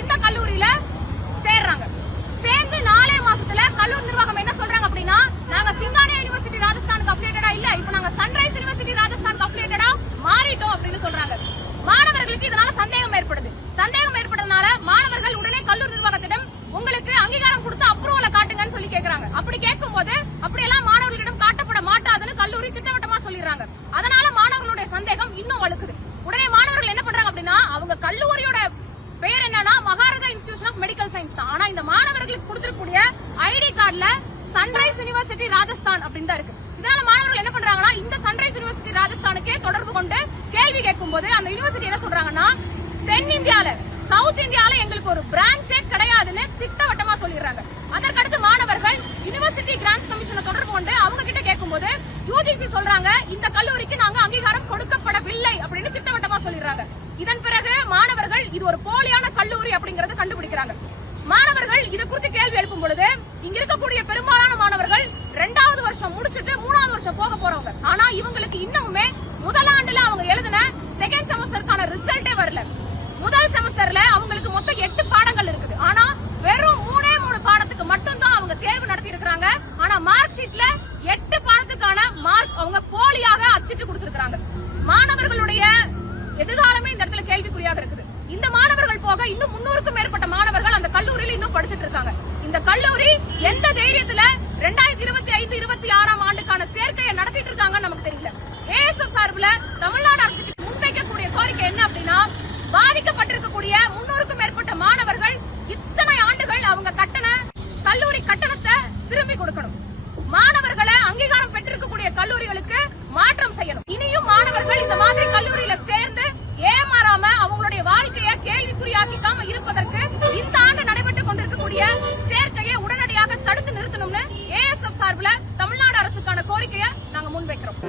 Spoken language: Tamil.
இந்த கல்லூரியில சேர்றாங்க. சேர்ந்து நாலே மாசத்துல கல்லூரி நிர்வாகம் என்ன சொல்றாங்க அப்படின்னா நாங்க சிங்கானியா யூனிவர்சிட்டி ராஜஸ்தானுக்கு அஃபிலியேட்டடா இல்ல இப்போ நாங்க சன்ரைஸ் யூனிவர்சிட்டி ராஜஸ்தானுக்கு அஃபிலியேட்டடா மாறிட்டோம் அப்படின்னு சொல்றாங்க. மாணவர்களுக்கு இதனால சந்தேகம் ஏற்படுது. சந்தேகம் ஏற்பட்டதுனால மாணவர்கள் உடனே கல்லூரி நிர்வாகத்திடம் உங்களுக்கு அங்கீகாரம் கொடுத்து அப்ரூவலை காட்டுங்கன்னு சொல்லி கேக்குறாங்க. அப்படி கேட்கும்போது அப்படியெல்லாம் மாணவர்களிடம் காட்டப்பட மாட்டாதுன்னு கல்லூரி திட்டவட்டமா சொல்லிடுறாங்க அதனால மாணவர்களுடைய சந்தேகம் இன்னும் வலுக்குது உடனே மாணவர்கள் என்ன பண்றாங்க அப்படின்னா அவங்க கல்லூரியோட பெயர் என்னன்னா Maharaja institution of medical science தான். ஆனா இந்த மாணவர்களுக்கு கொடுத்திருக்கக்கூடிய ஐடி கார்டுல சன்ரைஸ் யூனிவர்சிட்டி ராஜஸ்தான் அப்படின்னு தான் இருக்கு. இதனால மாணவர்கள் என்ன பண்றாங்கன்னா இந்த சன்ரைஸ் யூனிவர்சிட்டி ராஜஸ்தானுக்கே தொடர்பு கொண்டு கேள்வி கேட்கும் போது அந்த யூனிவர்சிட்டி என்ன சொல்றாங்கன்னா தென்னிந்தியால சவுத் இந்தியால எங்களுக்கு ஒரு பிரான்ச்சே கிடையாதுன்னு திட்டவட்டமா சொல்லிடுறாங்க அதற்கடுத்து மாணவர்கள் யுனிவர்சிட்டி கிராண்ட்ஸ் கமிஷனை தொடர்பு கொண்டு அவங்க கிட்ட கேட்கும்போது யூஜிசி சொல்றாங்க இந்த கல்லூரிக்கு நாங்க அங்கீகாரம் கொடுக்கப்படவில்லை அப்படின்னு திட்டவட்டமா சொல்லிடுறாங்க. இதன் பிறகு மாணவர்கள் இது ஒரு போலியான கல்லூரி அப்படிங்கறத கண்டுபிடிக்கிறாங்க. மாணவர்கள் இது குறித்து கேள்வி எழுப்பும் பொழுது இங்க இருக்கக்கூடிய பெரும்பாலான மாணவர்கள் ரெண்டாவது வருஷம் முடிச்சிட்டு மூணாவது வருஷம் போக போறவங்க. ஆனா இவங்களுக்கு இன்னமுமே முதலாண்டுல அவங்க எழுதின போலியாக கொடுத்திருக்காங்க மாணவர்களுடைய எதிர்காலமே இந்த இடத்துல கேள்விக்குறியாக இருக்குது. இந்த மாணவர்கள் போக இன்னும் முன்னூறுக்கும் மேற்பட்ட மாணவர்கள் அந்த கல்லூரியில் இன்னும் படிச்சுட்டு இருக்காங்க. இந்த கல்லூரி எந்த தைரியத்துல ரெண்டாயிரத்தி இருபத்தி ஐந்து இருபத்தி ஆறாம் ஆண்டுக்கான சேர்க்கையை நடத்திட்டு இருக்காங்கன்னு நமக்கு தெரியல. ஏஎஸ்எஃப் சார்பில் தமிழ்நாடு அரசுக்கு முன்வைக்கக்கூடிய கோரிக்கை என்ன அப்படின்னா பாதிக்கப்பட்டிருக்கக்கூடிய முன்னூறுக்கும் மேற்பட்ட மாணவர்கள் இத்தனை ஆண்டுகள் அவங்க கட்டண கல்லூரி கட்டணத்தை திரும்பி கொடுக்கணும். மாணவர்களை அங்கீகாரம் பெற்றிருக்கக்கூடிய கல்லூரிகளுக்கு மாற்றம் செய்யணும். இனியும் மாணவர்கள் இந்த மாதிரி கல்லூரியில சேர்ந்து ஏமாறாம அவங்களுடைய வாழ்க்கையை கேள்விக்குறியாக்கிக்காம இருப்பதற்கு இந்த ஆண்டு நடைபெற்றுக் கொண்டிருக்கக்கூடிய சேர்க்கையை உடனடியாக தடுத்து நிறுத்தணும்னு ஏஎஸ்எஃப் சார்பில் தமிழ்நாடு அரசுக்கான கோரிக்கையை நாங்க முன்வைக்கிறோம்.